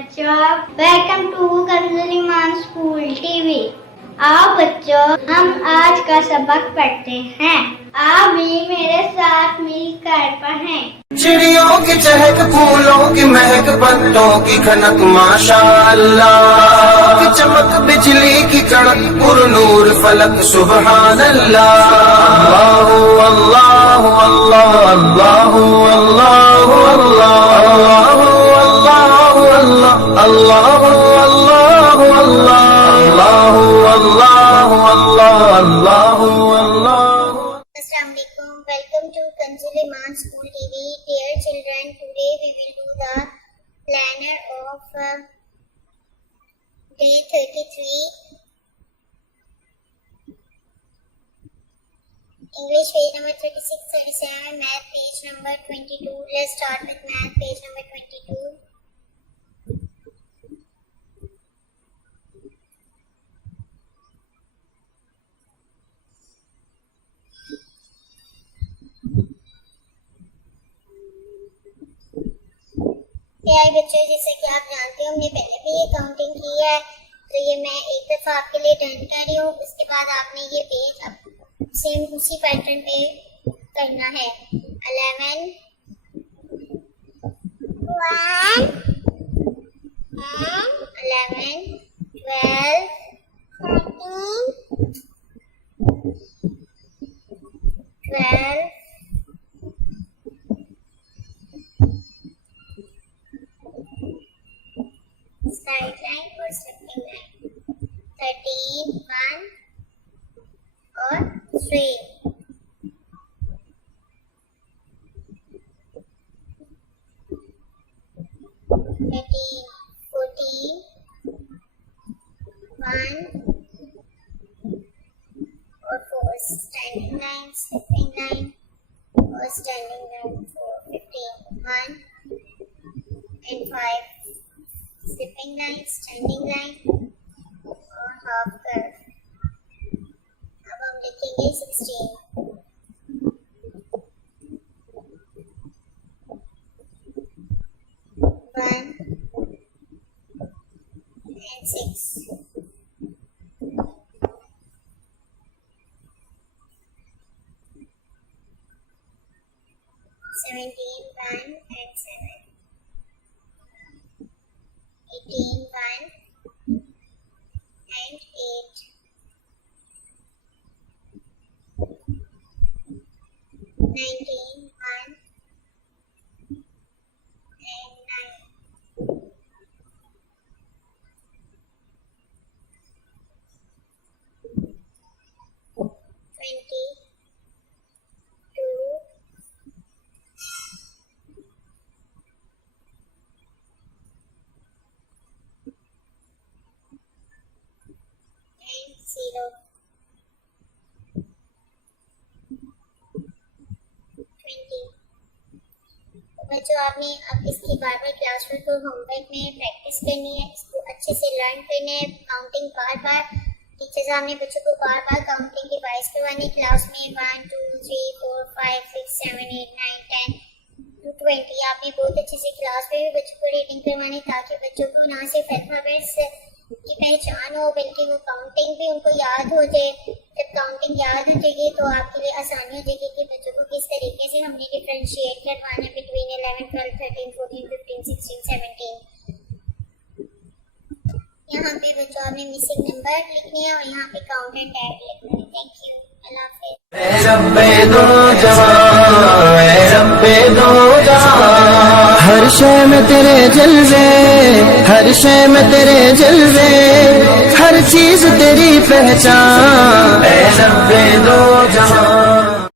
बच्चों, welcome to Kanz Iman school TV. आओ बच्चों, हम आज का सबक पढ़ते हैं। आप भी मेरे साथ मिलकर पढ़ें। चिड़ियों की चहक, फूलों की महक, पत्तों की खनक, माशाअल्लाह की चमक, बिजली की कड़क, पुरनूर फलक, सुबहान अल्लाह। अल्लाह अल्लाह अल्लाह अल्लाह अल्लाह अल्लाह अल्लाह Welcome to Kanz Iman School TV. Dear children, today we will do the planner of day 33. English page number 36, 37, math page number 22. Let's start with math page number 22. बच्चों, जैसे कि आप जानते हो हमने पहले भी ये काउंटिंग की है, तो ये मैं एक दफा आपके लिए डन कर रही हूँ। उसके बाद आपने ये पेज सेम उसी पैटर्न पे करना है। 11 11 12 13 12 straight line और slipping line, 13 1 और 3, 13 14 1 और 4, standing line, slipping line और standing line, 4 15 1 and 5, slipping line, standing line और half curve। अब हम लिखेंगे 16। 1 and 6, 17 1 and 7, 18 1 and 8, 19 1 and 9, 20 2 and 0, 20। बच्चों, आपने अब इसकी बार बार क्लासवर्क और होमवर्क में प्रैक्टिस करनी है, इसको अच्छे से लर्न करना है। काउंटिंग बार बार टीचर साहब ने बच्चों को बार बार काउंटिंग रिवाइज करवानी क्लास में। 1 2 3 4 5 6 7 8 9 10 to 20। आपने बहुत अच्छे से क्लास में भी बच्चों को रीडिंग करवानी, ताकि बच्चों को ना सिर्फ अल्फाबेट्स की पहचान हो, बल्कि वो काउंटिंग भी उनको याद हो जाए। जब काउंटिंग याद हो जाएगी तो आपके लिए आसानी हो जाएगी कि बच्चों को किस तरीके से हमने डिफरेंशिएट करवाना है बिटवीन 11 12 13 14 15 16 17। यहाँ पे बच्चों आपने मिसिंग नंबर लिखने हैं और यहाँ पे काउंट एंड टैग लिखना है। थैंक यू, अल्लाह हाफिज़। हर शय में तेरे जलवे, हर शय में तेरे जलवे, हर चीज तेरी पहचान, ऐ रब्बे दो जहां।